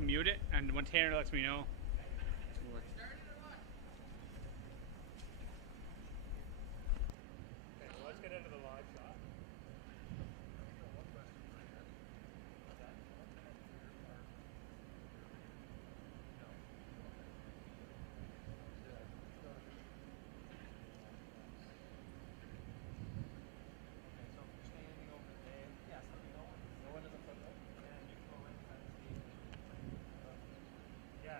can mute it, and when Tanner lets me know. Okay, well, let's get into the live shot. Yeah,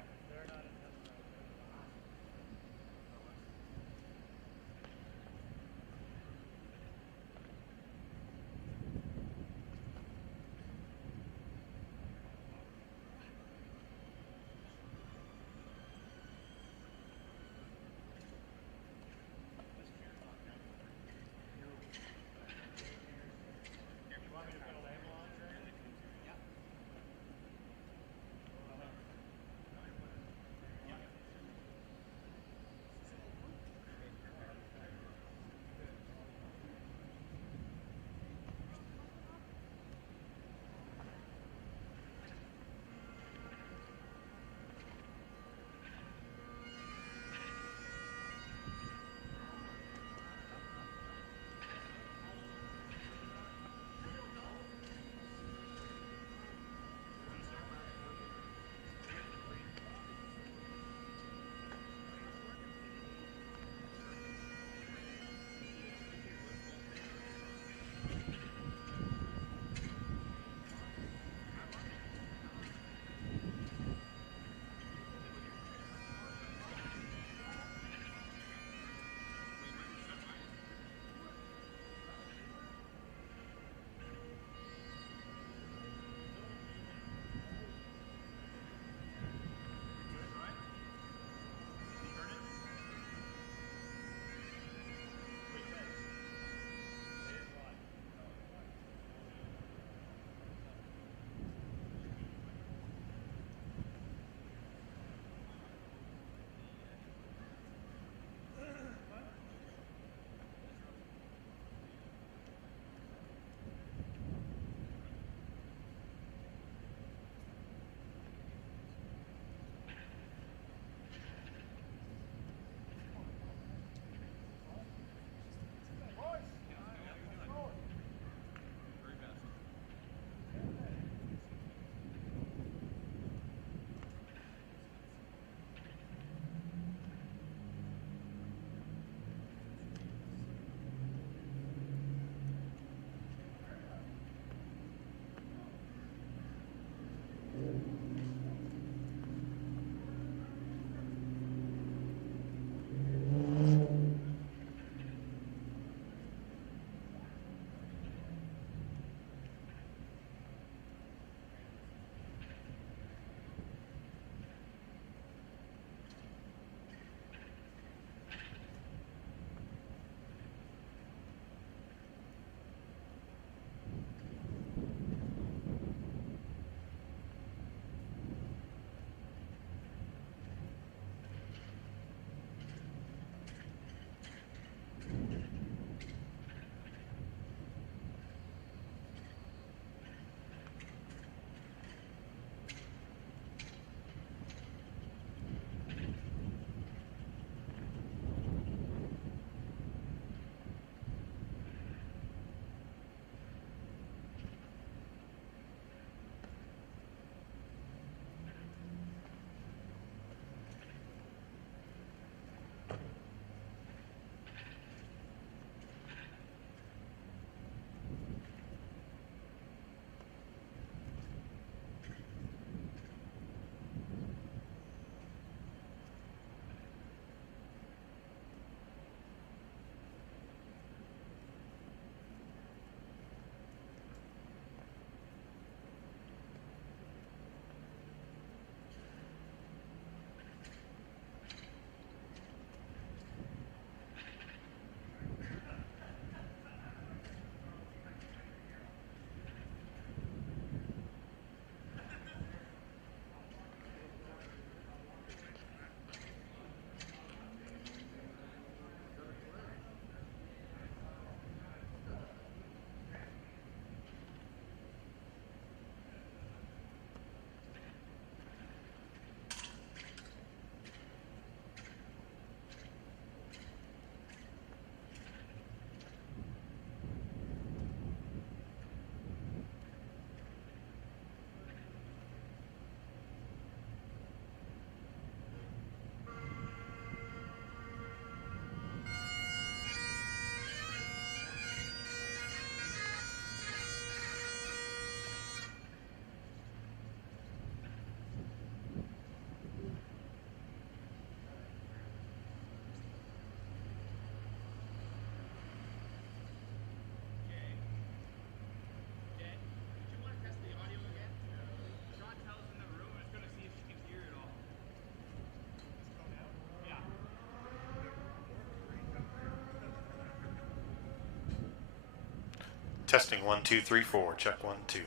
Testing 1 2 3 4. Check 1 2.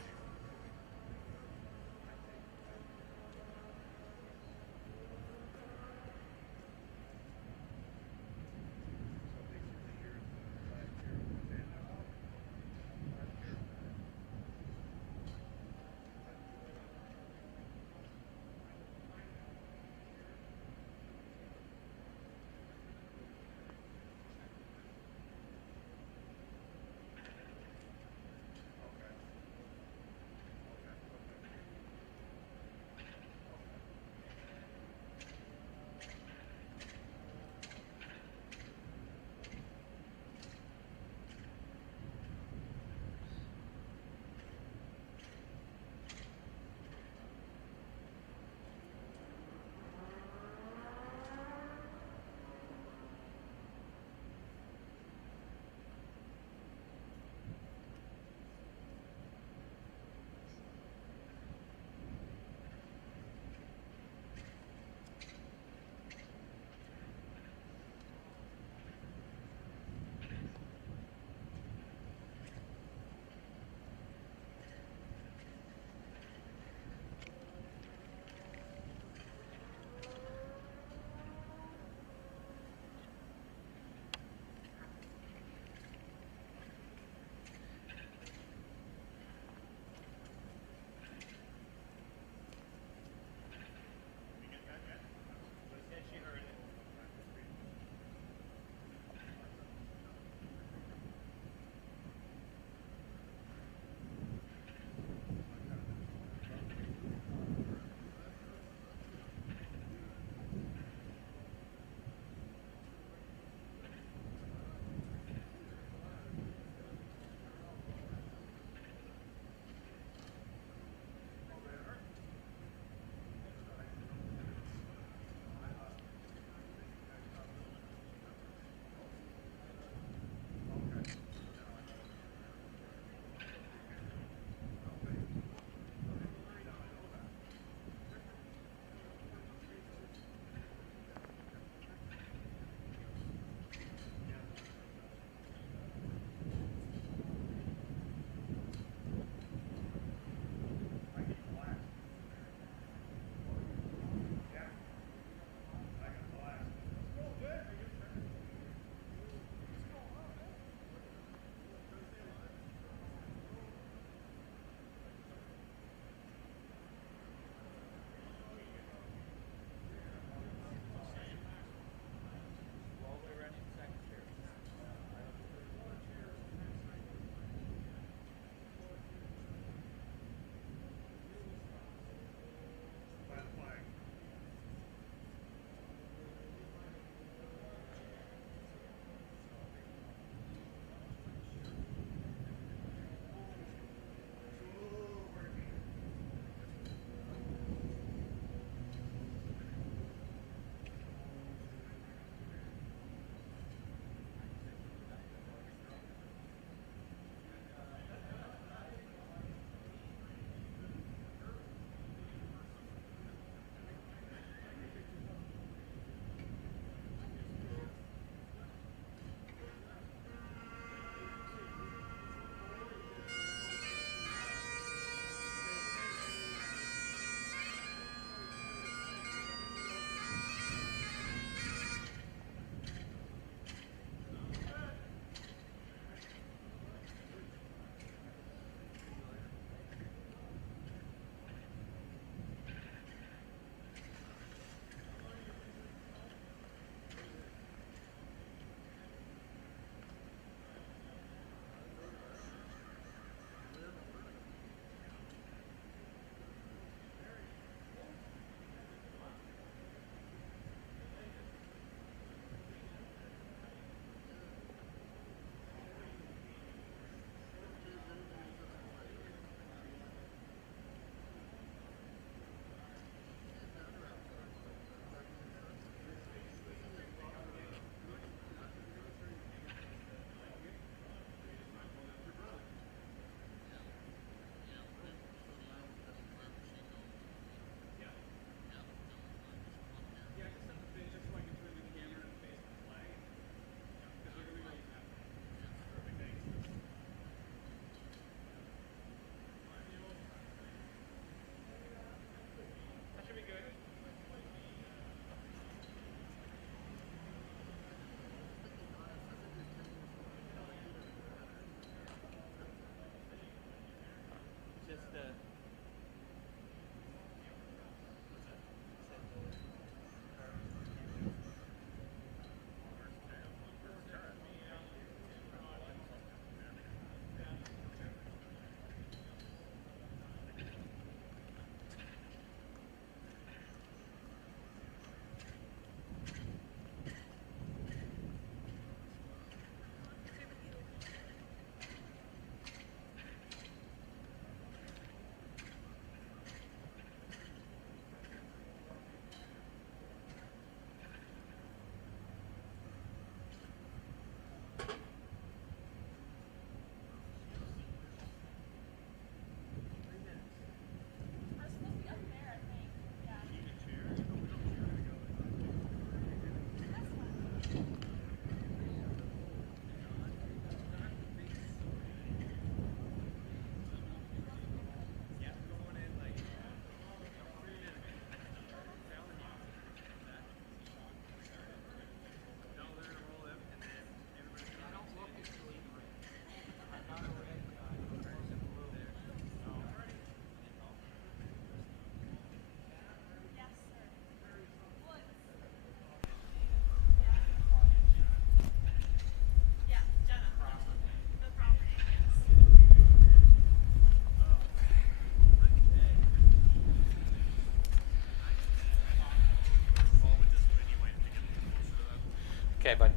Okay, bud.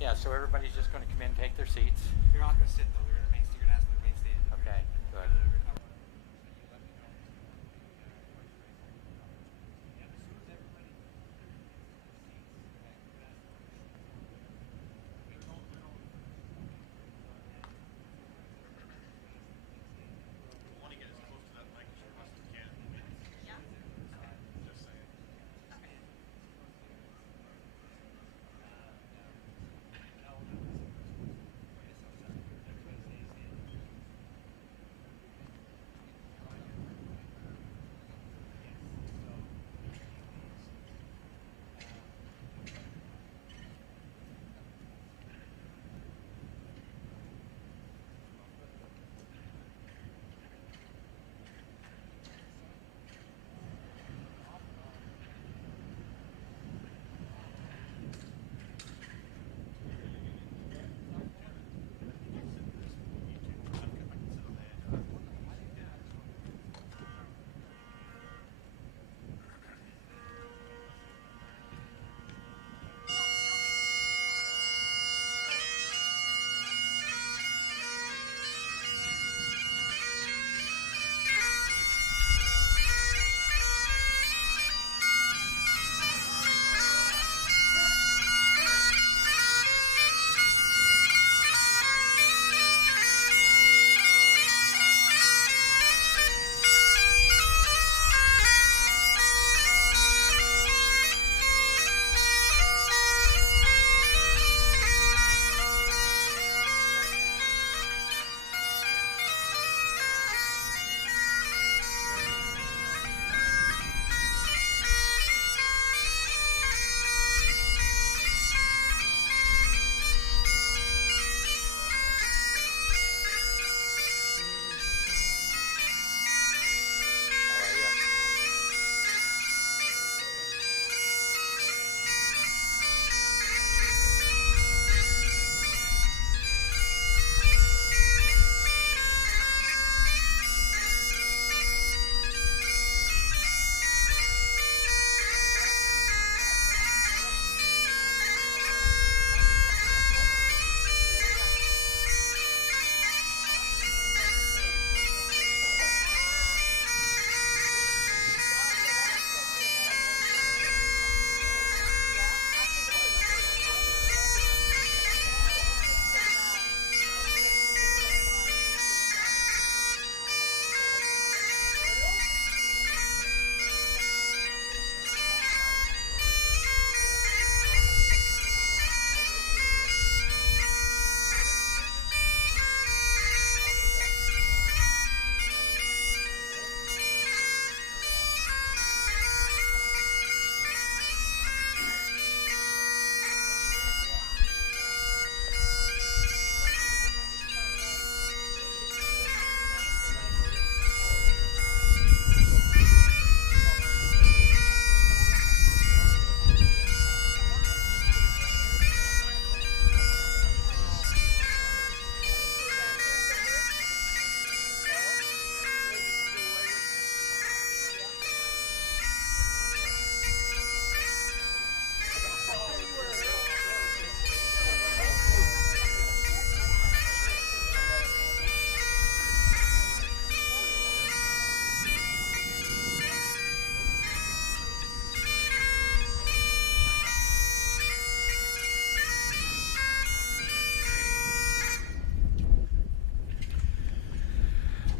Yeah, so everybody's just going to come in and take their seats. You're not going to sit though. You're going to ask the main stage. Okay, good.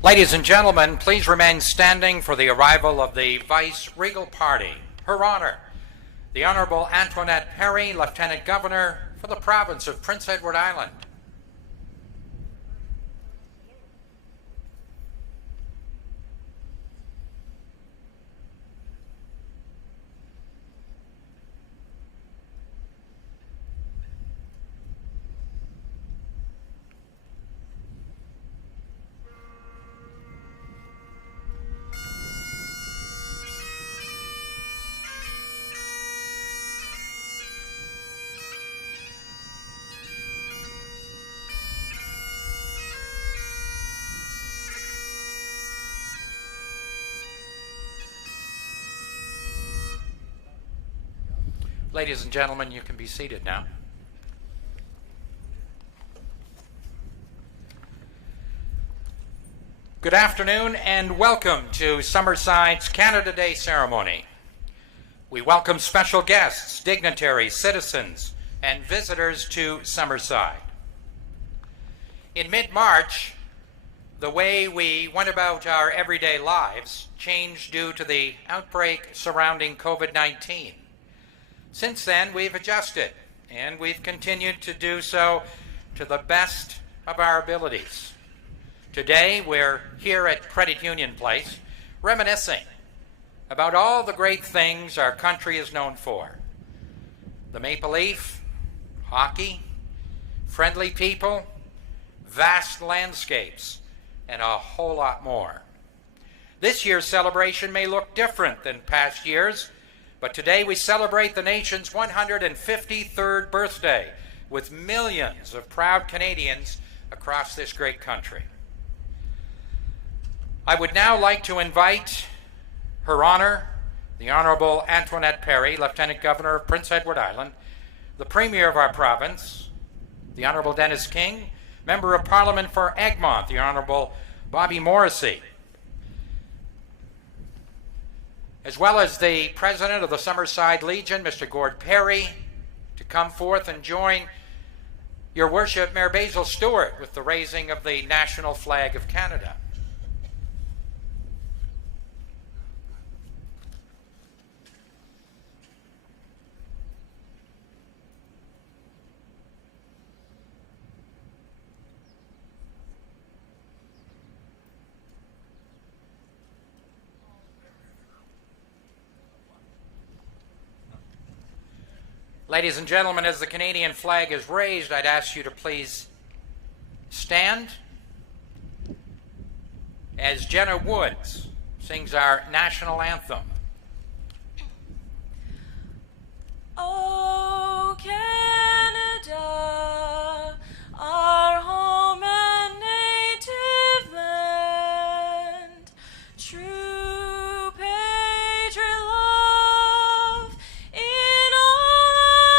Ladies and gentlemen, please remain standing for the arrival of the Vice-Regal Party. Her Honor, the Honorable Antoinette Perry, Lieutenant Governor for the province of Prince Edward Island. Ladies and gentlemen, you can be seated now. Good afternoon and welcome to Summerside's Canada Day ceremony. We welcome special guests, dignitaries, citizens, and visitors to Summerside. In mid-March, the way we went about our everyday lives changed due to the outbreak surrounding COVID-19. Since then, we've adjusted, and we've continued to do so to the best of our abilities. Today, we're here at Credit Union Place, reminiscing about all the great things our country is known for. The Maple Leaf, hockey, friendly people, vast landscapes, and a whole lot more. This year's celebration may look different than past years, but today we celebrate the nation's 153rd birthday with millions of proud Canadians across this great country. I would now like to invite Her Honor, the Honorable Antoinette Perry, Lieutenant Governor of Prince Edward Island, the Premier of our province, the Honorable Dennis King, Member of Parliament for Egmont, the Honorable Bobby Morrissey, as well as the President of the Summerside Legion, Mr. Gord Perry, to come forth and join Your Worship, Mayor Basil Stewart, with the raising of the national flag of Canada. Ladies and gentlemen, as the Canadian flag is raised, I'd ask you to please stand as Jenna Woods sings our national anthem. Oh, Canada, our home and native land, true patriot love in all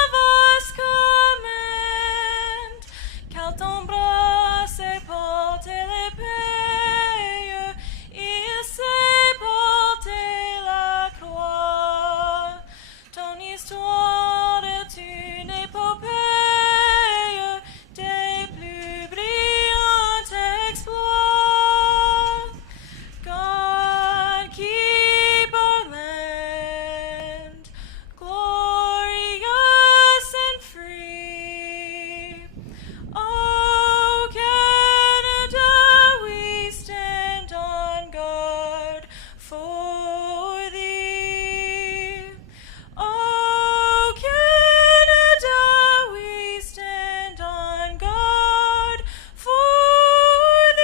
of us command, car ton bras s'est porté l'épée, il s'est porté la croix, ton histoire est une épopée des plus brillants exploits. God keep our land glorious and free. Oh, Canada, we stand on guard for thee. Oh, Canada, we stand on guard for thee.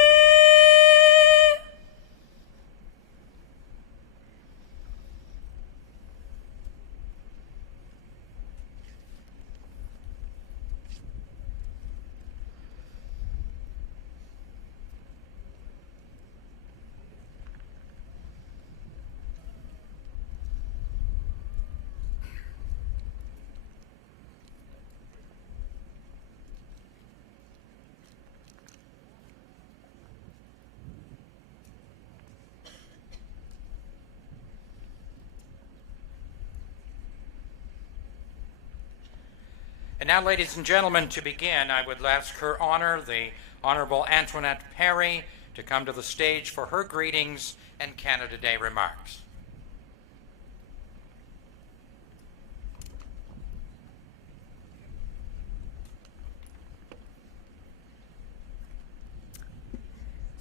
And now, ladies and gentlemen, to begin, I would ask Her Honor, the Honorable Antoinette Perry, to come to the stage for her greetings and Canada Day remarks.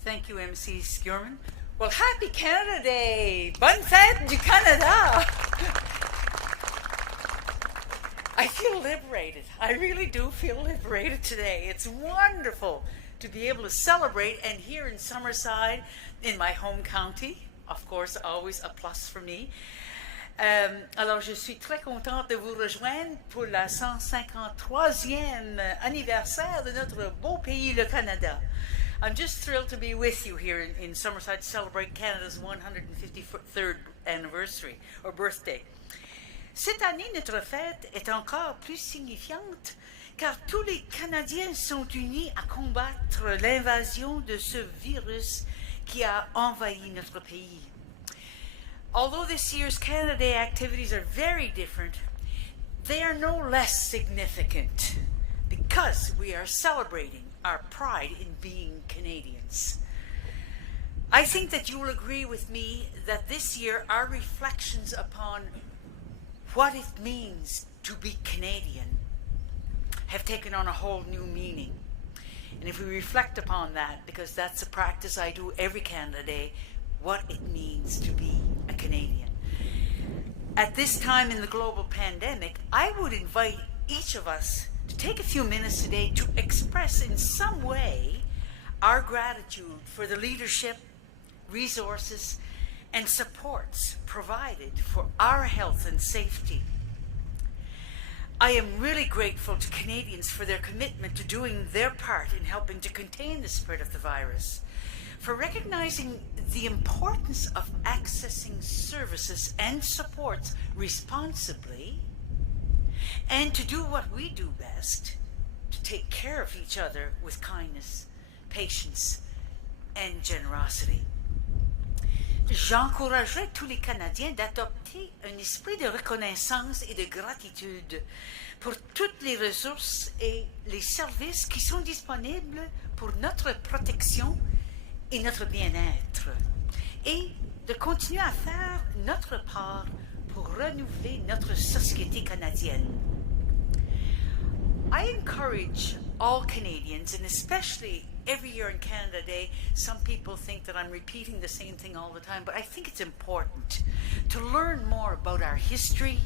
Thank you, MC Skierman. Well, happy Canada Day! Bonne fête du Canada! I feel liberated. I really do feel liberated today. It's wonderful to be able to celebrate, and here in Summerside, in my home county, of course, always a plus for me. Alors, je suis très contente de vous rejoindre pour la 153e anniversaire de notre beau pays, le Canada. I'm just thrilled to be with you here in Summerside to celebrate Canada's 153rd anniversary or birthday. Cette année, notre fête est encore plus signifiante car tous les Canadiens sont unis à combattre l'invasion de ce virus qui a envahi notre pays. Although this year's Canada Day activities are very different, they are no less significant because we are celebrating our pride in being Canadians. I think that you will agree with me that this year our reflections upon what it means to be Canadian have taken on a whole new meaning. And if we reflect upon that, because that's a practice I do every Canada Day, what it means to be a Canadian. At this time in the global pandemic, I would invite each of us to take a few minutes today to express in some way our gratitude for the leadership, resources, and supports provided for our health and safety. I am really grateful to Canadians for their commitment to doing their part in helping to contain the spread of the virus, for recognizing the importance of accessing services and supports responsibly, and to do what we do best, to take care of each other with kindness, patience, and generosity. J'encouragerai tous les Canadiens d'adopter un esprit de reconnaissance et de gratitude pour toutes les ressources et les services qui sont disponibles pour notre protection et notre bien-être, et de continuer à faire notre part pour renouveler notre société canadienne. I encourage all Canadians, and especially every year in Canada Day, some people think that I'm repeating the same thing all the time, but I think it's important to learn more about our history,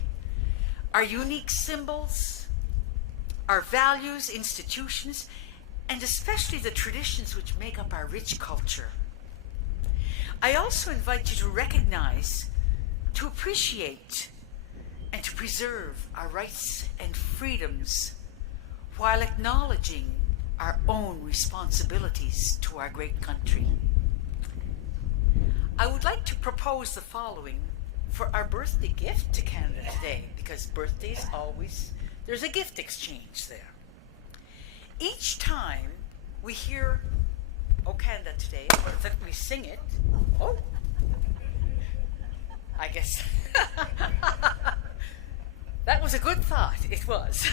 our unique symbols, our values, institutions, and especially the traditions which make up our rich culture. I also invite you to recognize, to appreciate, and to preserve our rights and freedoms while acknowledging our own responsibilities to our great country. I would like to propose the following for our birthday gift to Canada today, because birthdays always, there's a gift exchange there. Each time we hear O Canada Today, or that we sing it, oh, I guess that was a good thought, it was.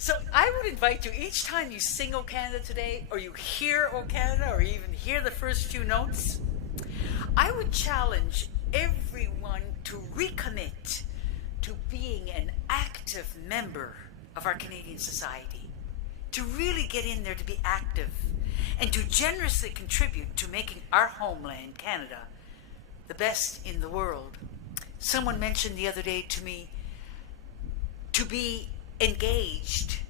So I would invite you, each time you sing O Canada Today, or you hear O Canada, or even hear the first few notes, I would challenge everyone to recommit to being an active member of our Canadian society, to really get in there to be active, and to generously contribute to making our homeland, Canada, the best in the world. Someone mentioned the other day to me, to be engaged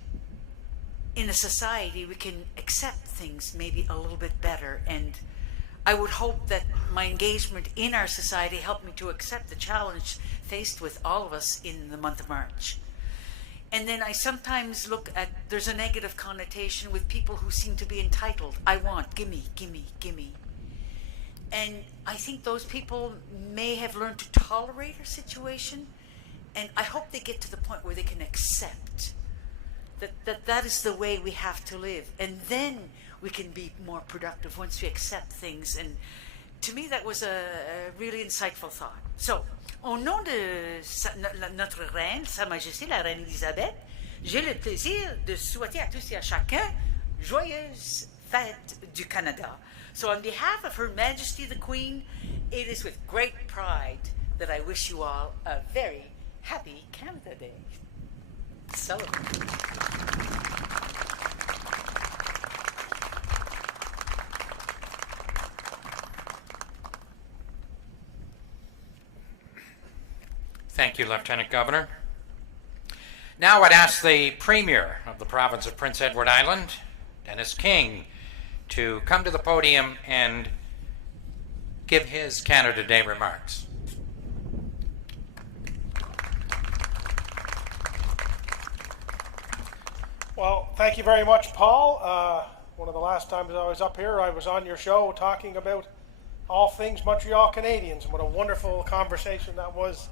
in a society, we can accept things maybe a little bit better, and I would hope that my engagement in our society helped me to accept the challenge faced with all of us in the month of March. And then I sometimes look at, there's a negative connotation with people who seem to be entitled. I want, gimme, gimme, gimme. And I think those people may have learned to tolerate our situation, and I hope they get to the point where they can accept that is the way we have to live. And then we can be more productive once we accept things. And to me, that was a really insightful thought. So, au nom de notre reine, Sa Majesté la Reine Elisabeth, j'ai le plaisir de souhaiter à tous et à chacun joyeuse fête du Canada. So on behalf of Her Majesty the Queen, it is with great pride that I wish you all a very happy Canada Day. Celebrate. Thank you, Lieutenant Governor. Now I'd ask the Premier of the province of Prince Edward Island, Dennis King, to come to the podium and give his Canada Day remarks. Well, thank you very much, Paul. One of the last times I was up here, I was on your show talking about all things Montreal Canadiens, and what a wonderful conversation that was.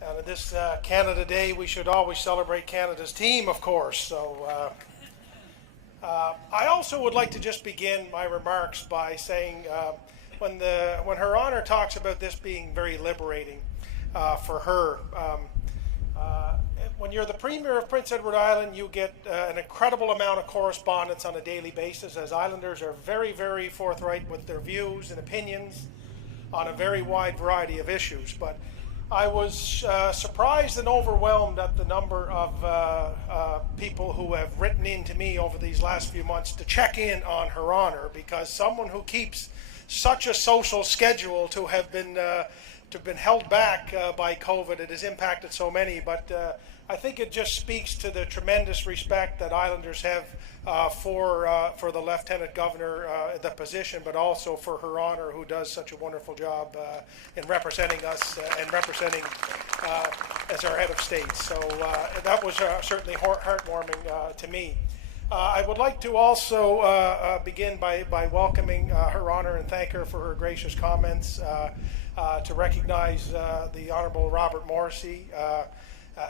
And this Canada Day, we should always celebrate Canada's team, of course. So I also would like to just begin my remarks by saying when Her Honor talks about this being very liberating for her, when you're the Premier of Prince Edward Island, you get an incredible amount of correspondence on a daily basis, as Islanders are very, very forthright with their views and opinions on a very wide variety of issues. But I was surprised and overwhelmed at the number of people who have written in to me over these last few months to check in on Her Honor, because someone who keeps such a social schedule to have been held back by COVID, it has impacted so many. But I think it just speaks to the tremendous respect that Islanders have for the Lieutenant Governor, the position, but also for Her Honor, who does such a wonderful job in representing us and representing as our head of state. So that was certainly heartwarming to me. I would like to also begin by welcoming Her Honor and thank her for her gracious comments, to recognize the Honourable Robert Morrissey,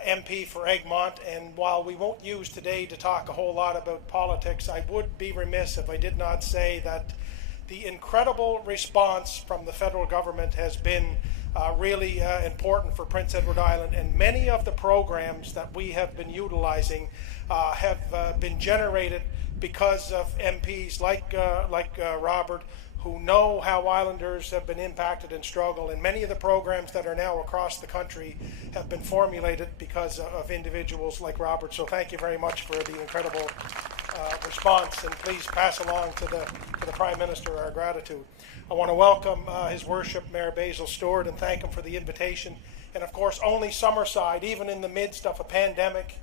MP for Egmont. And while we won't use today to talk a whole lot about politics, I would be remiss if I did not say that the incredible response from the federal government has been really important for Prince Edward Island, and many of the programs that we have been utilizing have been generated because of MPs like Robert, who know how Islanders have been impacted and struggle, and many of the programs that are now across the country have been formulated because of individuals like Robert. So thank you very much for the incredible response, and please pass along to the Prime Minister our gratitude. I want to welcome His Worship Mayor Basil Stewart and thank him for the invitation. And of course, only Summerside, even in the midst of a pandemic,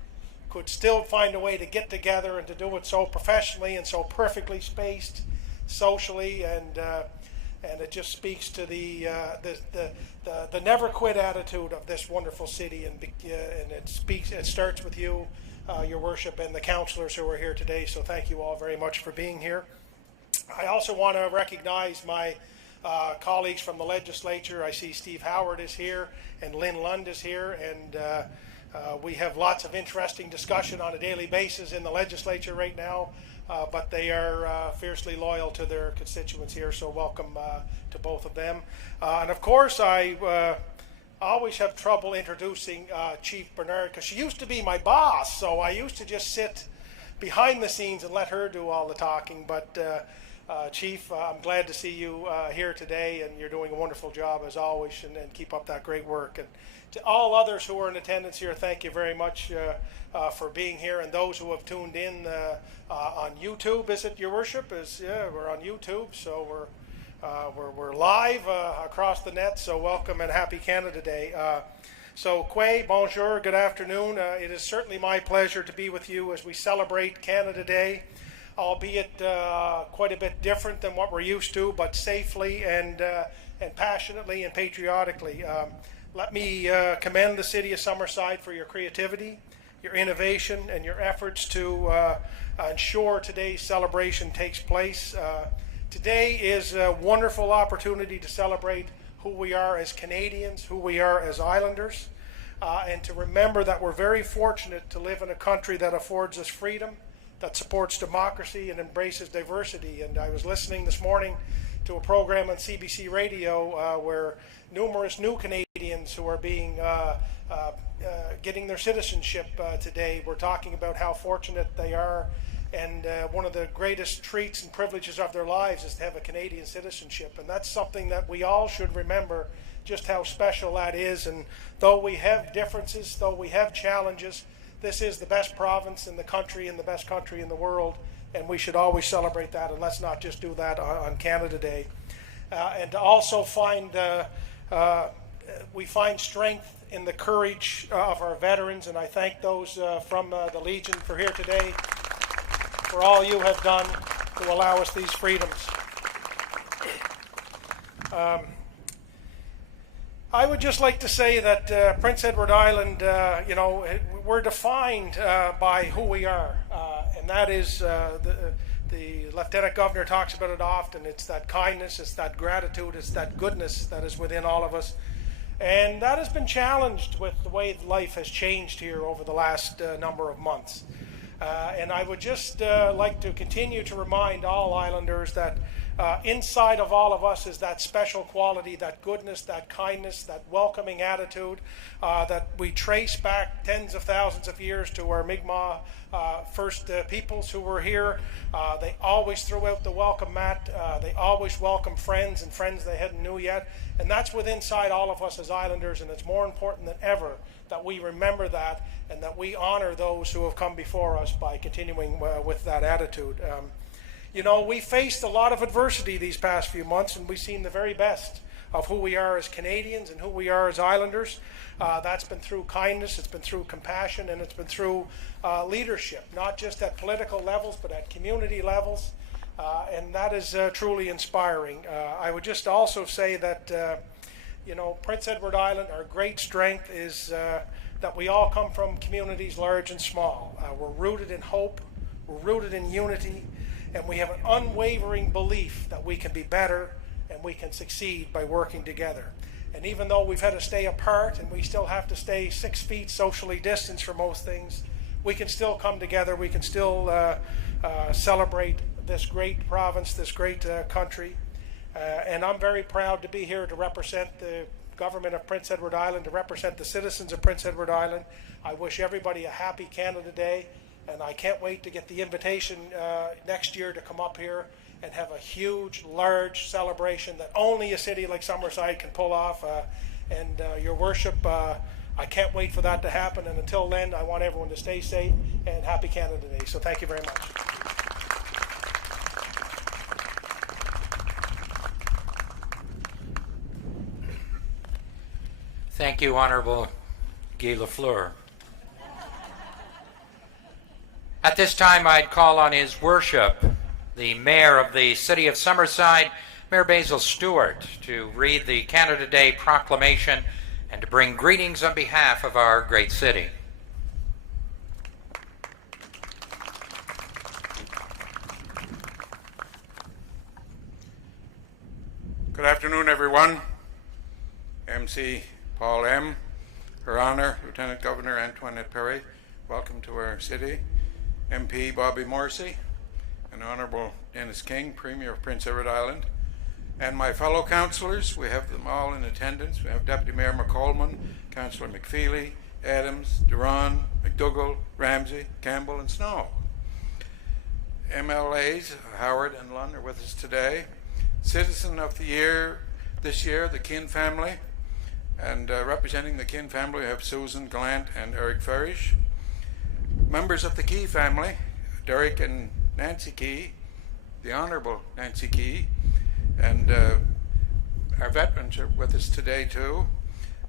could still find a way to get together and to do it so professionally and so perfectly spaced socially, and it just speaks to the never quit attitude of this wonderful city, and it starts with you, Your Worship, and the councillors who are here today. So thank you all very much for being here. I also want to recognize my colleagues from the legislature. I see Steve Howard is here and Lynn Lund is here, and we have lots of interesting discussion on a daily basis in the legislature right now. But they are fiercely loyal to their constituents here, so welcome to both of them. And of course, I always have trouble introducing Chief Bernard, because she used to be my boss, so I used to just sit behind the scenes and let her do all the talking. But Chief, I'm glad to see you here today, and you're doing a wonderful job as always, and keep up that great work. And to all others who are in attendance here, thank you very much for being here, and those who have tuned in on YouTube. Is it, Your Worship? We're on YouTube, so we're live across the net. So welcome and happy Canada Day. So Quay, bonjour, good afternoon. It is certainly my pleasure to be with you as we celebrate Canada Day, albeit quite a bit different than what we're used to, but safely and passionately and patriotically. Let me commend the City of Summerside for your creativity, your innovation, and your efforts to ensure today's celebration takes place. Today is a wonderful opportunity to celebrate who we are as Canadians, who we are as Islanders, and to remember that we're very fortunate to live in a country that affords us freedom, that supports democracy and embraces diversity. And I was listening this morning to a program on CBC Radio where numerous new Canadians who are being getting their citizenship today were talking about how fortunate they are, and one of the greatest treats and privileges of their lives is to have a Canadian citizenship. And that's something that we all should remember, just how special that is. And though we have differences, though we have challenges, this is the best province in the country and the best country in the world, and we should always celebrate that, and let's not just do that on Canada Day. And to also we find strength in the courage of our veterans, and I thank those from the Legion for here today, for all you have done to allow us these freedoms. I would just like to say that Prince Edward Island, we're defined by who we are, and that is the Lieutenant Governor talks about it often. It's that kindness, it's that gratitude, it's that goodness that is within all of us. And that has been challenged with the way life has changed here over the last number of months. And I would just like to continue to remind all Islanders that inside of all of us is that special quality, that goodness, that kindness, that welcoming attitude that we trace back tens of thousands of years to our Mi'kmaq first peoples who were here. They always threw out the welcome mat. They always welcomed friends and friends they hadn't knew yet. And that's within inside all of us as Islanders, and it's more important than ever that we remember that and that we honor those who have come before us by continuing with that attitude. You know, we faced a lot of adversity these past few months, and we've seen the very best of who we are as Canadians and who we are as Islanders. That's been through kindness, it's been through compassion, and it's been through leadership, not just at political levels, but at community levels. And that is truly inspiring. I would just also say that, you know, Prince Edward Island, our great strength is that we all come from communities large and small. We're rooted in hope, we're rooted in unity, and we have an unwavering belief that we can be better and we can succeed by working together. And even though we've had to stay apart and we still have to stay 6 feet socially distanced for most things, we can still come together, we can still celebrate this great province, this great country. And I'm very proud to be here to represent the government of Prince Edward Island, to represent the citizens of Prince Edward Island. I wish everybody a happy Canada Day, and I can't wait to get the invitation next year to come up here and have a huge, large celebration that only a city like Summerside can pull off. And Your Worship, I can't wait for that to happen. And until then, I want everyone to stay safe and happy Canada Day. So thank you very much. Thank you, Honorable Guy Lafleur. At this time, I'd call on His Worship, the Mayor of the City of Summerside, Mayor Basil Stewart, to read the Canada Day proclamation and to bring greetings on behalf of our great city. Good afternoon, everyone. MC Paul M., Her Honor, Lieutenant Governor Antoinette Perry, welcome to our city. MP Bobby Morrissey, and Honorable Dennis King, Premier of Prince Edward Island, and my fellow councillors. We have them all in attendance. We have Deputy Mayor McColman, Councillor McFeely, Adams, Duran, McDougall, Ramsey, Campbell, and Snow. MLAs Howard and Lunn are with us today. Citizen of the Year this year, the Kin family, and representing the Kin family we have Susan Gallant and Eric Farish. Members of the Key family, Derek and Nancy Key, the Honourable Nancy Key, and our veterans are with us today too.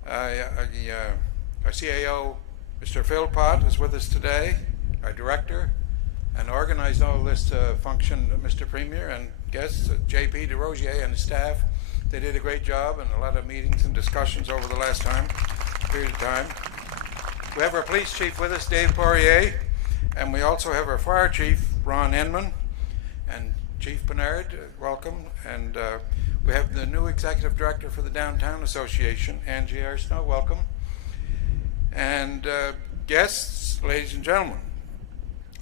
Our CAO, Mr. Phil Pott, is with us today, our director, and organized all this function, Mr. Premier, and guests, JP DeRosier and his staff. They did a great job and a lot of meetings and discussions over the last period of time. We have our police chief with us, Dave Poirier, and we also have our fire chief, Ron Enman, and Chief Bernard, welcome. And we have the new executive director for the Downtown Association, Angie R. Snow, welcome. And guests, ladies and gentlemen,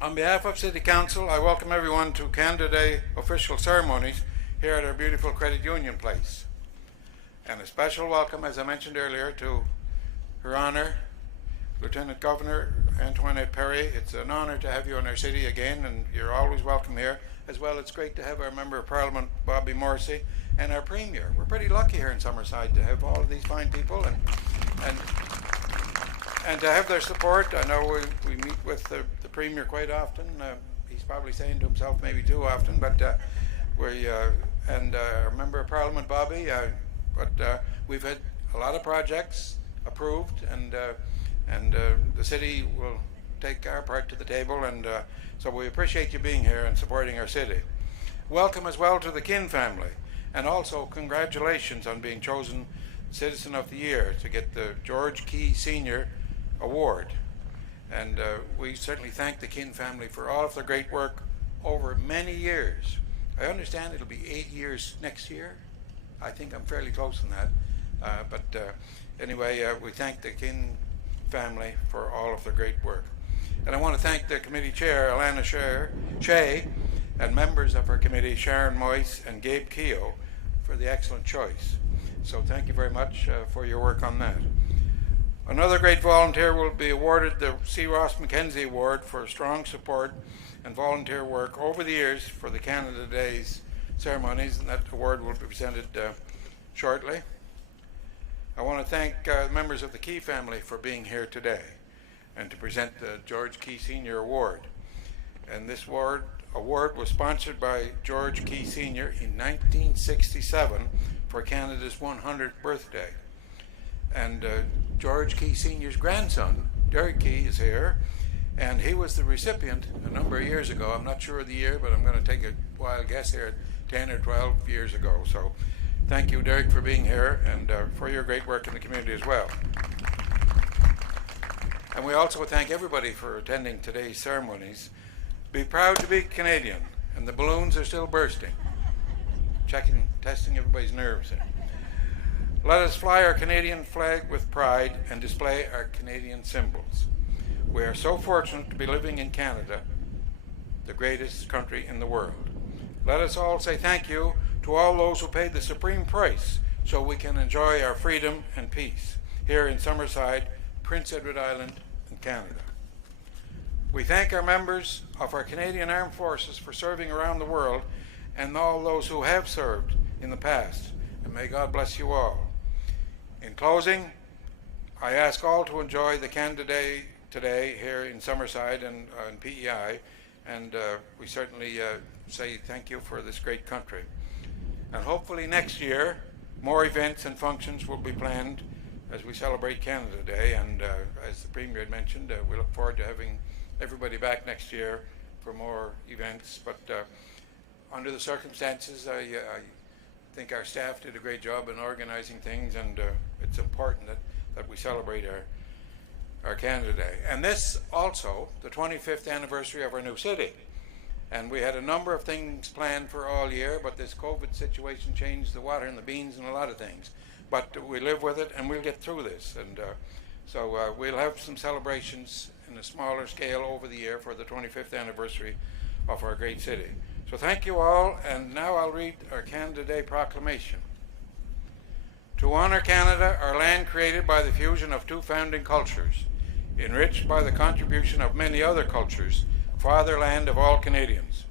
on behalf of City Council, I welcome everyone to Canada Day official ceremonies here at our beautiful Credit Union Place. And a special welcome, as I mentioned earlier, to Her Honor, Lieutenant Governor Antoinette Perry. It's an honor to have you in our city again, and you're always welcome here. As well, it's great to have our Member of Parliament, Bobby Morrissey, and our Premier. We're pretty lucky here in Summerside to have all of these fine people and to have their support. I know we meet with the Premier quite often. He's probably saying to himself maybe too often, but and our Member of Parliament, Bobby, we've had a lot of projects approved, and the city will take our part to the table, and so we appreciate you being here and supporting our city. Welcome as well to the Kin family, and also congratulations on being chosen Citizen of the Year to get the George Key Senior Award. And we certainly thank the Kin family for all of their great work over many years. I understand it'll be 8 years next year. I think I'm fairly close on that. Anyway, we thank the Kin family for all of their great work. And I want to thank the committee chair, Alana Shea, and members of our committee, Sharon Moyse and Gabe Keogh, for the excellent choice. So thank you very much for your work on that. Another great volunteer will be awarded the C. Ross McKenzie Award for strong support and volunteer work over the years for the Canada Day's ceremonies, and that award will be presented shortly. I want to thank members of the Key family for being here today and to present the George Key Senior Award. And this award was sponsored by George Key Senior in 1967 for Canada's 100th birthday. And George Key Senior's grandson, Derek Key, is here, and he was the recipient a number of years ago. I'm not sure of the year, but I'm going to take a wild guess here, 10 or 12 years ago. So thank you, Derek, for being here and for your great work in the community as well. And we also thank everybody for attending today's ceremonies. Be proud to be Canadian, and the balloons are still bursting. Testing everybody's nerves here. Let us fly our Canadian flag with pride and display our Canadian symbols. We are so fortunate to be living in Canada, the greatest country in the world. Let us all say thank you to all those who paid the supreme price so we can enjoy our freedom and peace here in Summerside, Prince Edward Island, and Canada. We thank our members of our Canadian Armed Forces for serving around the world and all those who have served in the past, and may God bless you all. In closing, I ask all to enjoy the Canada Day today here in Summerside and PEI, and we certainly say thank you for this great country. And hopefully next year, more events and functions will be planned as we celebrate Canada Day, and as the Premier had mentioned, we look forward to having everybody back next year for more events, but under the circumstances, I think our staff did a great job in organizing things, and it's important that we celebrate our Canada Day. And this also, the 25th anniversary of our new city. And we had a number of things planned for all year, but this COVID situation changed the water and the beans and a lot of things. But we live with it, and we'll get through this. And so we'll have some celebrations in a smaller scale over the year for the 25th anniversary of our great city. So thank you all, and now I'll read our Canada Day proclamation. To honor Canada, our land created by the fusion of two founding cultures, enriched by the contribution of many other cultures, fatherland of all Canadians.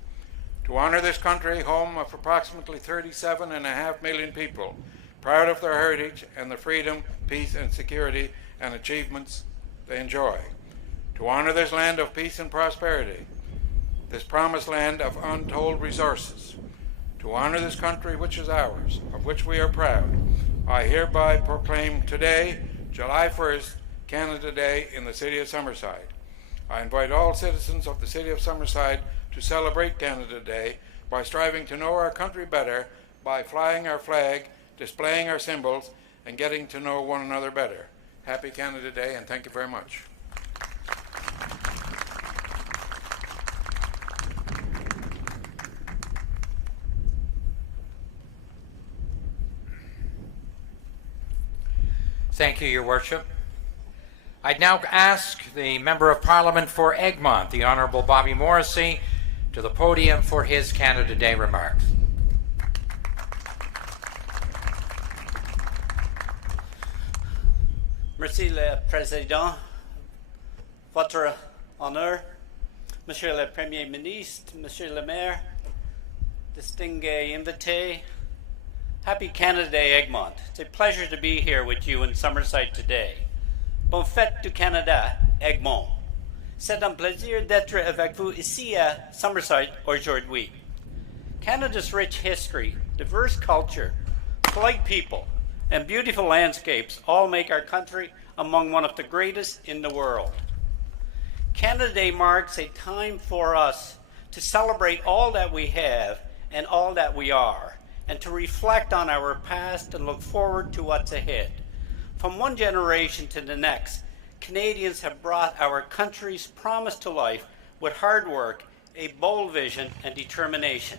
To honor this country, home of approximately 37.5 million people, proud of their heritage and the freedom, peace, and security and achievements they enjoy. To honor this land of peace and prosperity, this promised land of untold resources. To honor this country which is ours, of which we are proud, I hereby proclaim today, July 1st, Canada Day in the city of Summerside. I invite all citizens of the city of Summerside to celebrate Canada Day by striving to know our country better, by flying our flag, displaying our symbols, and getting to know one another better. Happy Canada Day, and thank you very much. Thank you, Your Worship. I'd now ask the Member of Parliament for Egmont, the Honourable Bobby Morrissey, to the podium for his Canada Day remarks. Merci le Président, votre honneur, Monsieur le Premier Ministre, Monsieur le Maire, distinguished invités, happy Canada Day, Egmont. It's a pleasure to be here with you in Summerside today. Bonne fête du Canada, Egmont. C'est un plaisir d'être avec vous ici à Summerside aujourd'hui. Canada's rich history, diverse culture, polite people, and beautiful landscapes all make our country among one of the greatest in the world. Canada Day marks a time for us to celebrate all that we have and all that we are, and to reflect on our past and look forward to what's ahead. From one generation to the next, Canadians have brought our country's promise to life with hard work, a bold vision, and determination.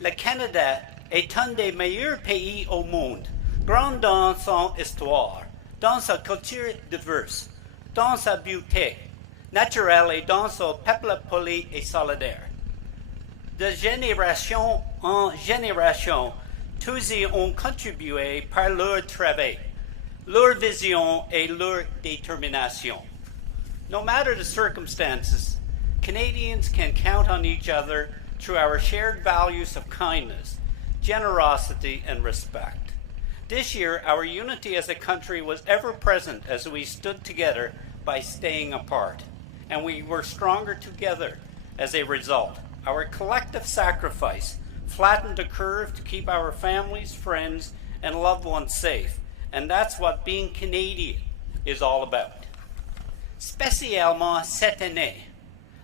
Le Canada est un des meilleurs pays au monde. Grande dans son histoire, dans sa culture diverse, dans sa beauté naturelle et dans son peuple poli et solidaire. De génération en génération, tous y ont contribué par leur travail, leur vision et leur détermination. No matter the circumstances, Canadians can count on each other through our shared values of kindness, generosity, and respect. This year, our unity as a country was ever present as we stood together by staying apart, and we were stronger together as a result. Our collective sacrifice flattened the curve to keep our families, friends, and loved ones safe, and that's what being Canadian is all about. Spécialement cette année,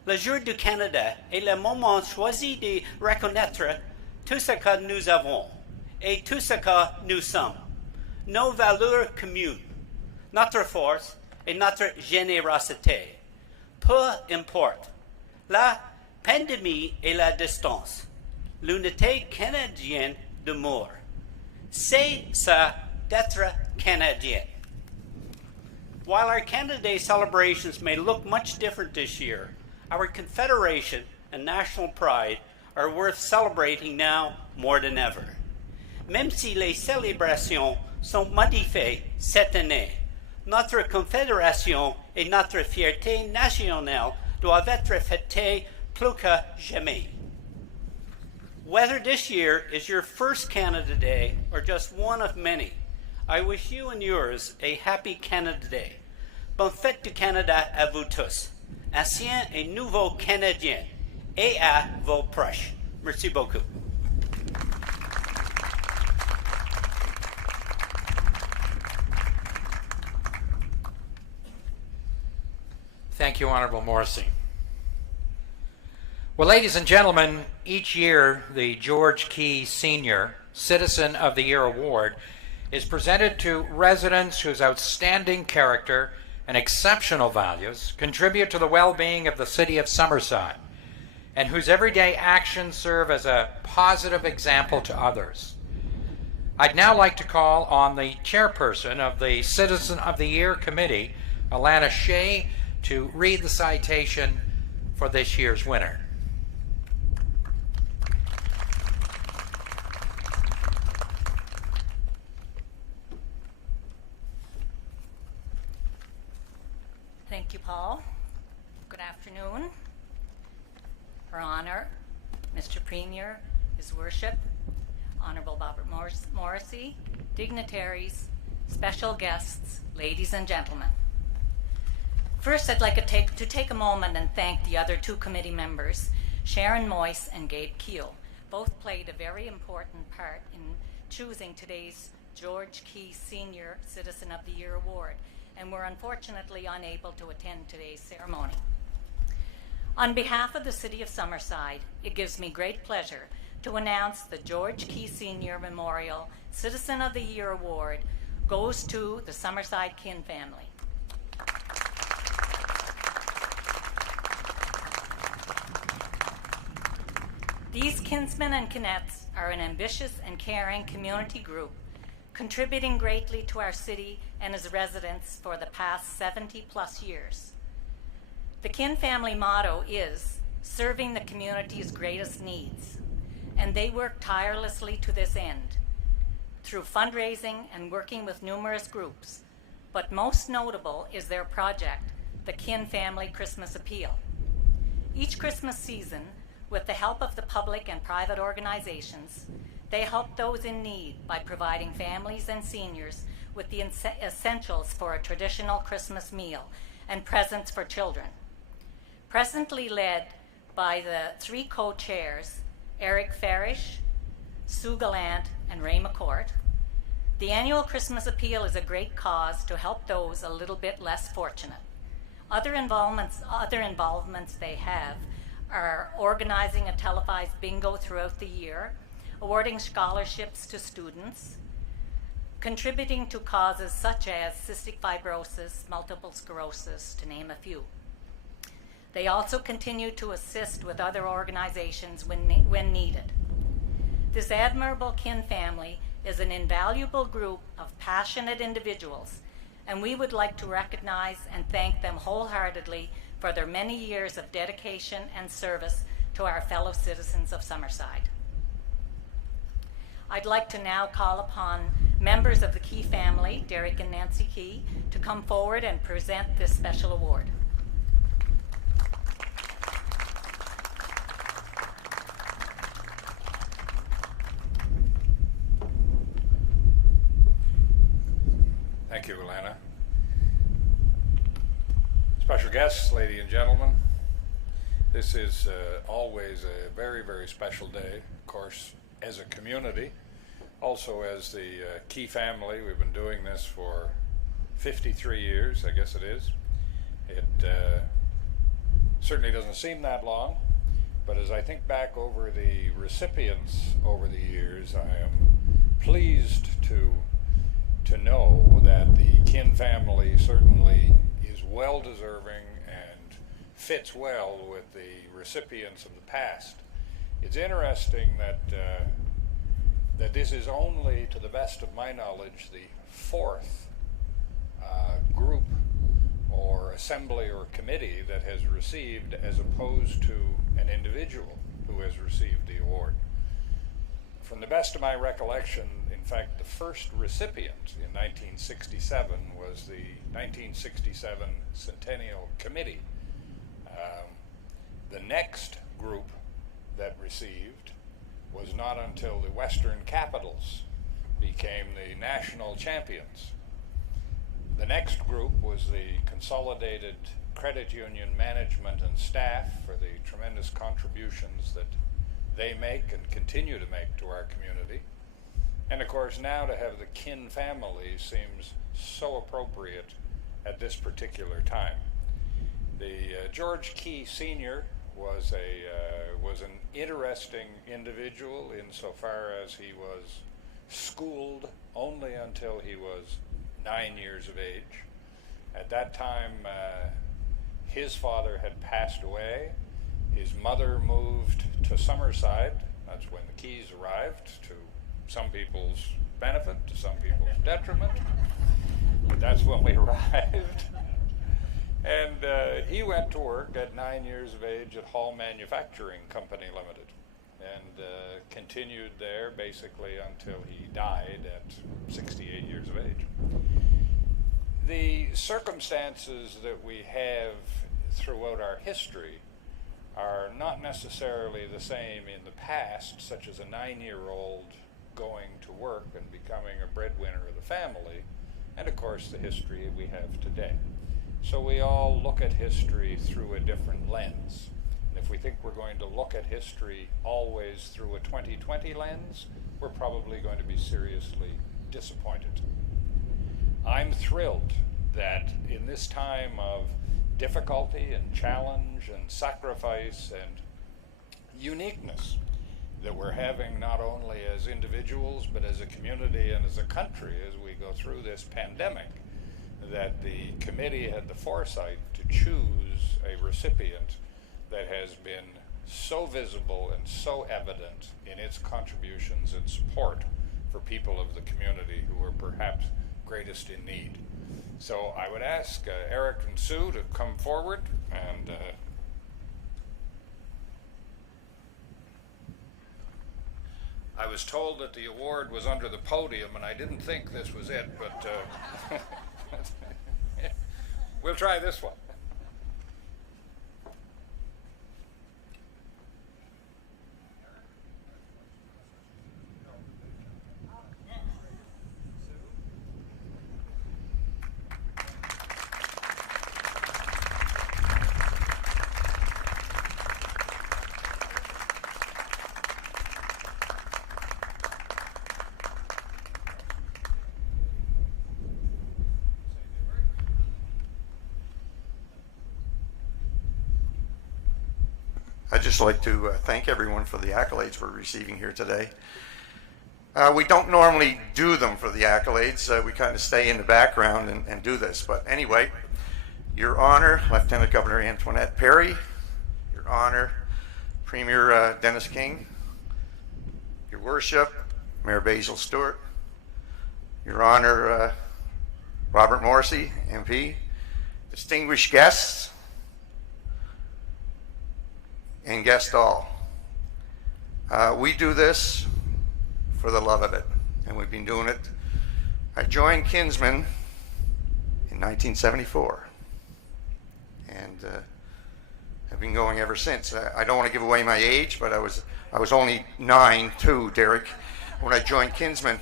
le Jour du Canada est le moment choisi de reconnaître tout ce que nous avons et tout ce que nous sommes, nos valeurs communes, notre force et notre générosité. Peu importe la pandémie et la distance, l'unité canadienne demeure. C'est ça d'être Canadien. While our Canada Day celebrations may look much different this year, our Confederation and national pride are worth celebrating now more than ever. Même si les célébrations sont modifiées cette année, notre Confédération et notre fierté nationale doivent être fêtées plus que jamais. Whether this year is your first Canada Day or just one of many, I wish you and yours a happy Canada Day. Bonne fête du Canada à vous tous, anciens et nouveaux Canadiens, et à vos proches. Merci beaucoup. Thank you, Honorable Morrissey. Well, ladies and gentlemen, each year the George Key Senior Citizen of the Year Award is presented to residents whose outstanding character and exceptional values contribute to the well-being of the city of Summerside, and whose everyday actions serve as a positive example to others. I'd now like to call on the chairperson of the Citizen of the Year Committee, Alana Shea, to read the citation for this year's winner. Thank you, Paul. Good afternoon. Her Honor, Mr. Premier, His Worship, Honorable Robert Morrissey, dignitaries, special guests, ladies and gentlemen. First, I'd like to take a moment and thank the other two committee members, Sharon Moyse and Gabe Keel. Both played a very important part in choosing today's George Key Senior Citizen of the Year Award, and were unfortunately unable to attend today's ceremony. On behalf of the City of Summerside, it gives me great pleasure to announce the George Key Senior Memorial Citizen of the Year Award goes to the Summerside Kin family. These kinsmen and kinettes are an ambitious and caring community group, contributing greatly to our city and its residents for the past 70+ years. The Kin family motto is serving the community's greatest needs, and they work tirelessly to this end through fundraising and working with numerous groups, but most notable is their project, the Kin Family Christmas Appeal. Each Christmas season, with the help of the public and private organizations, they help those in need by providing families and seniors with the essentials for a traditional Christmas meal and presents for children. Presently led by the three co-chairs, Eric Farish, Sue Gallant, and Ray McCourt, the annual Christmas Appeal is a great cause to help those a little bit less fortunate. Other involvements they have are organizing a televised bingo throughout the year, awarding scholarships to students, contributing to causes such as cystic fibrosis, multiple sclerosis, to name a few. They also continue to assist with other organizations when needed. This admirable Kin family is an invaluable group of passionate individuals, and we would like to recognize and thank them wholeheartedly for their many years of dedication and service to our fellow citizens of Summerside. I'd like to now call upon members of the Key family, Derek and Nancy Key, to come forward and present this special award. Thank you, Alana. Special guests, ladies and gentlemen, this is always a very, very special day, of course, as a community, also as the Key family. We've been doing this for 53 years, I guess it is. It certainly doesn't seem that long, but as I think back over the recipients over the years, I am pleased to know that the Kin family certainly is well deserving and fits well with the recipients of the past. It's interesting that that this is only, to the best of my knowledge, the fourth group or assembly or committee that has received, as opposed to an individual who has received the award. From the best of my recollection, in fact, the first recipient in 1967 was the 1967 Centennial Committee. The next group that received was not until the Western Capitals became the national champions. The next group was the Consolidated Credit Union Management and Staff for the tremendous contributions that they make and continue to make to our community. And of course, now to have the Kin family seems so appropriate at this particular time. The George Key Sr. was an interesting individual insofar as he was schooled only until he was 9 years of age. At that time, his father had passed away. His mother moved to Summerside. That's when the Keys arrived, to some people's benefit, to some people's detriment. But that's when we arrived. And he went to work at 9 years of age at Hall Manufacturing Company Limited, and continued there basically until he died at 68 years of age. The circumstances that we have throughout our history are not necessarily the same in the past, such as a 9-year-old going to work and becoming a breadwinner of the family, and of course the history we have today. So we all look at history through a different lens. And if we think we're going to look at history always through a 2020 lens, we're probably going to be seriously disappointed. I'm thrilled that in this time of difficulty and challenge and sacrifice and uniqueness that we're having, not only as individuals but as a community and as a country as we go through this pandemic, that the committee had the foresight to choose a recipient that has been so visible and so evident in its contributions and support for people of the community who are perhaps greatest in need. So I would ask Eric and Sue to come forward, and I was told that the award was under the podium, and I didn't think this was it, but we'll try this one. I'd just like to thank everyone for the accolades we're receiving here today. We don't normally do them for the accolades. We kind of stay in the background and do this. But anyway, Your Honor, Lieutenant Governor Antoinette Perry, Your Honor, Premier Dennis King, Your Worship, Mayor Basil Stewart, Your Honor, Robert Morrissey, MP, distinguished guests, and guest all. We do this for the love of it, and we've been doing it. I joined Kinsmen in 1974, and have been going ever since. I don't want to give away my age, but I was only 9 too, Derek, when I joined Kinsmen,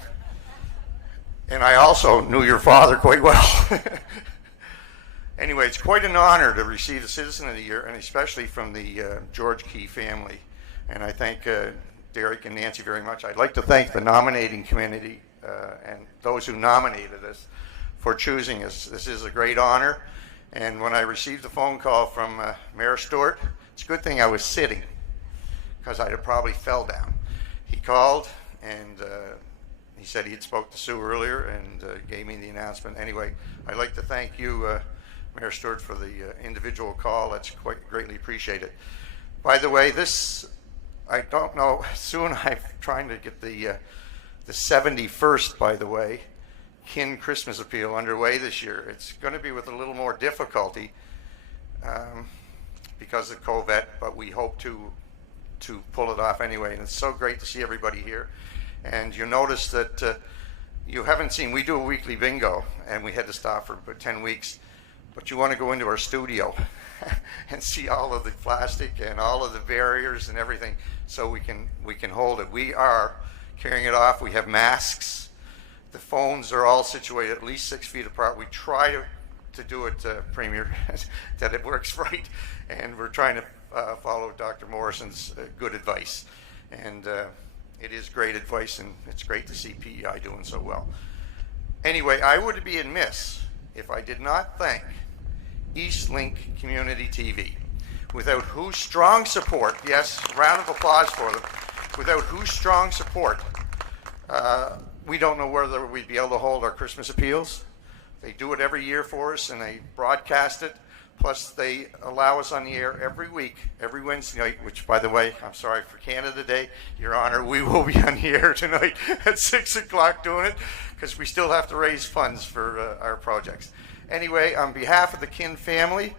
and I also knew your father quite well. Anyway, it's quite an honor to receive the Citizen of the Year, and especially from the George Key family. And I thank Derek and Nancy very much. I'd like to thank the nominating committee and those who nominated us for choosing us. This is a great honor. And when I received the phone call from Mayor Stewart, it's a good thing I was sitting, because I'd have probably fell down. He called, and he said he had spoke to Sue earlier and gave me the announcement. Anyway, I'd like to thank you, Mayor Stewart, for the individual call. That's quite greatly appreciated. By the way, this, I don't know, Sue and I are trying to get the 71st, by the way, Kin Christmas Appeal underway this year. It's going to be with a little more difficulty because of COVID, but we hope to pull it off anyway. And it's so great to see everybody here. And you notice that you haven't seen, we do a weekly bingo, and we had to stop for about 10 weeks. But you want to go into our studio and see all of the plastic and all of the barriers and everything, so we can hold it. We are carrying it off. We have masks. The phones are all situated at least 6 feet apart. We try to do it, Premier, that it works right, and we're trying to follow Dr. Morrison's good advice. And it is great advice, and it's great to see PEI doing so well. Anyway, I would be amiss if I did not thank Eastlink Community TV, without whose strong support, yes, round of applause for them, without whose strong support, we don't know whether we'd be able to hold our Christmas appeals. They do it every year for us, and they broadcast it. Plus, they allow us on the air every week, every Wednesday night, which, by the way, I'm sorry for Canada Day, Your Honor, we will be on the air tonight at 6 o'clock doing it, because we still have to raise funds for our projects. Anyway, on behalf of the Kin family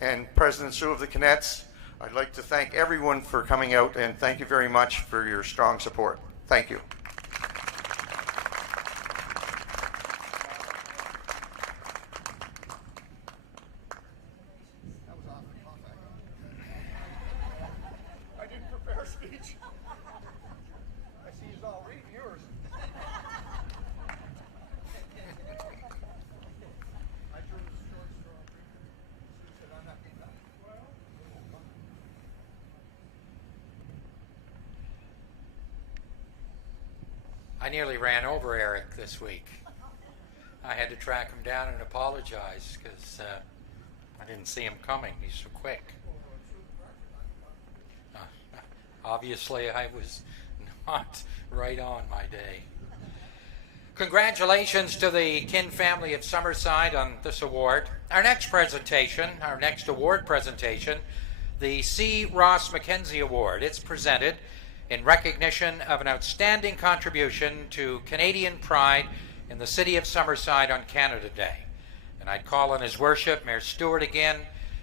and President Sue of the Kinettes, I'd like to thank everyone for coming out, and thank you very much for your strong support. Thank you. I didn't prepare a speech. I see you all reading yours. I drew the short straw. Sue said I'm not getting that. I nearly ran over Eric this week. I had to track him down and apologize because I didn't see him coming. He's so quick. Obviously, I was not right on my day. Congratulations to the Kin family of Summerside on this award. Our next award presentation, the C. Ross McKenzie Award. It's presented in recognition of an outstanding contribution to Canadian pride in the city of Summerside on Canada Day. And I'd call on His Worship, Mayor Stewart, again,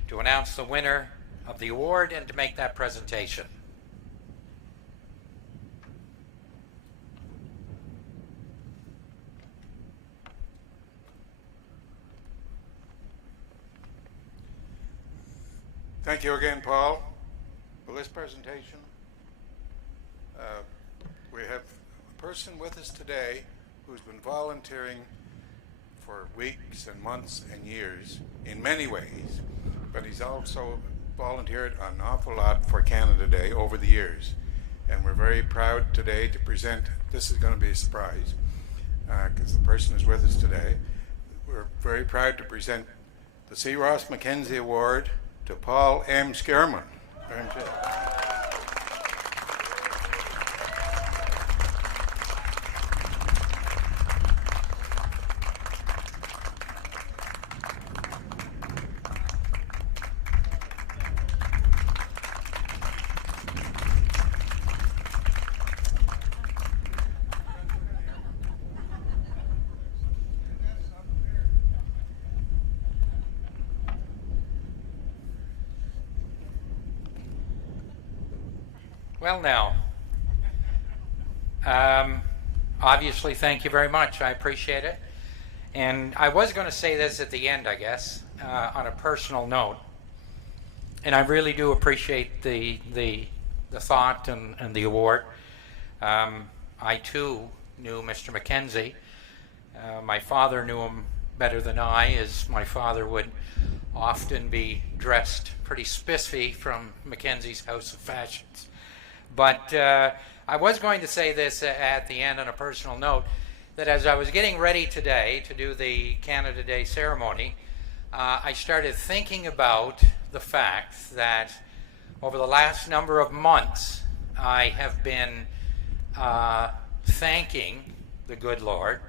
to announce the winner of the award and to make that presentation. Thank you again, Paul, for this presentation. We have a person with us today who's been volunteering for weeks and months and years in many ways, but he's also volunteered an awful lot for Canada Day over the years. And we're very proud today to present, this is going to be a surprise, because the person is with us today. We're very proud to present the C. Ross McKenzie Award to Paul M. Skierman. Well, now, obviously, thank you very much. I appreciate it. And I was going to say this at the end, I guess, on a personal note. And I really do appreciate the thought and the award. I, too, knew Mr. McKenzie. My father knew him better than I, as my father would often be dressed pretty spiffy from McKenzie's House of Fashions. But I was going to say this at the end on a personal note, that as I was getting ready today to do the Canada Day ceremony, I started thinking about the fact that over the last number of months, I have been thanking the good Lord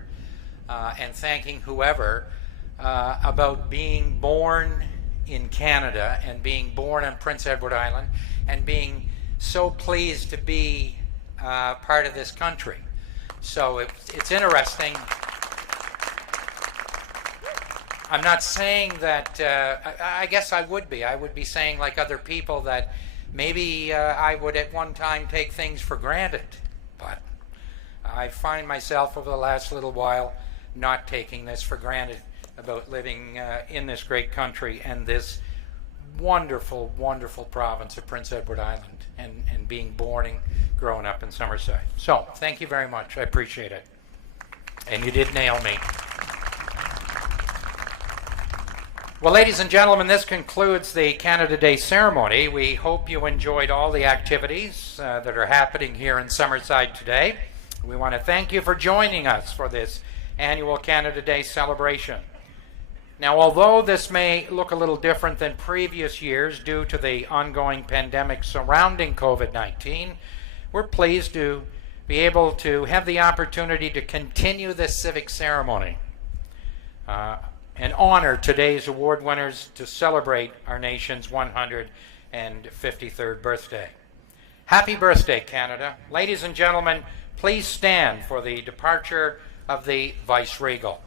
and thanking whoever about being born in Canada and being born on Prince Edward Island and being so pleased to be part of this country. So it's interesting. I'm not saying that, I guess I would be. I would be saying, like other people, that maybe I would at one time take things for granted. But I find myself over the last little while not taking this for granted about living in this great country and this wonderful, wonderful province of Prince Edward Island and being born and growing up in Summerside. So, thank you very much. I appreciate it. And you did nail me. Well, ladies and gentlemen, this concludes the Canada Day ceremony. We hope you enjoyed all the activities that are happening here in Summerside today. We want to thank you for joining us for this annual Canada Day celebration. Now, although this may look a little different than previous years due to the ongoing pandemic surrounding COVID-19, we're pleased to be able to have the opportunity to continue this civic ceremony and honor today's award winners to celebrate our nation's 153rd birthday. Happy birthday, Canada. Ladies and gentlemen, please stand for the departure of the Vice-Regal.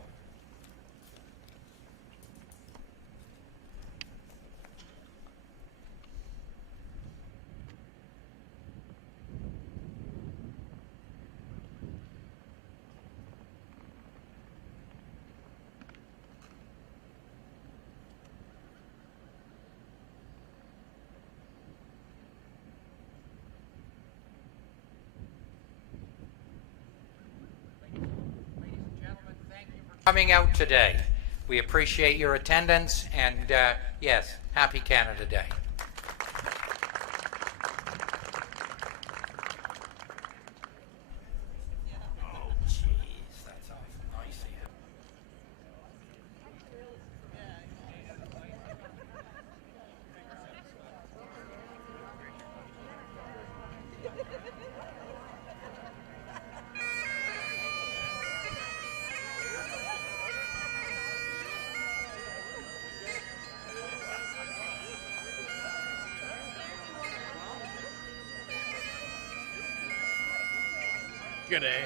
Coming out today. We appreciate your attendance and yes, happy Canada Day. Oh, jeez, that's awful noisy. Good day.